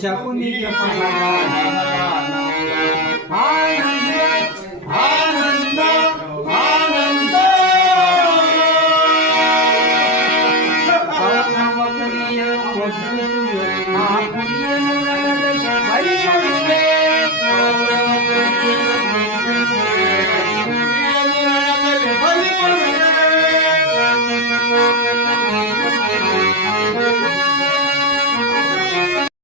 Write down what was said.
Shakuni Anand Anand Anand परमपुनिय Punya महापुण्य Hari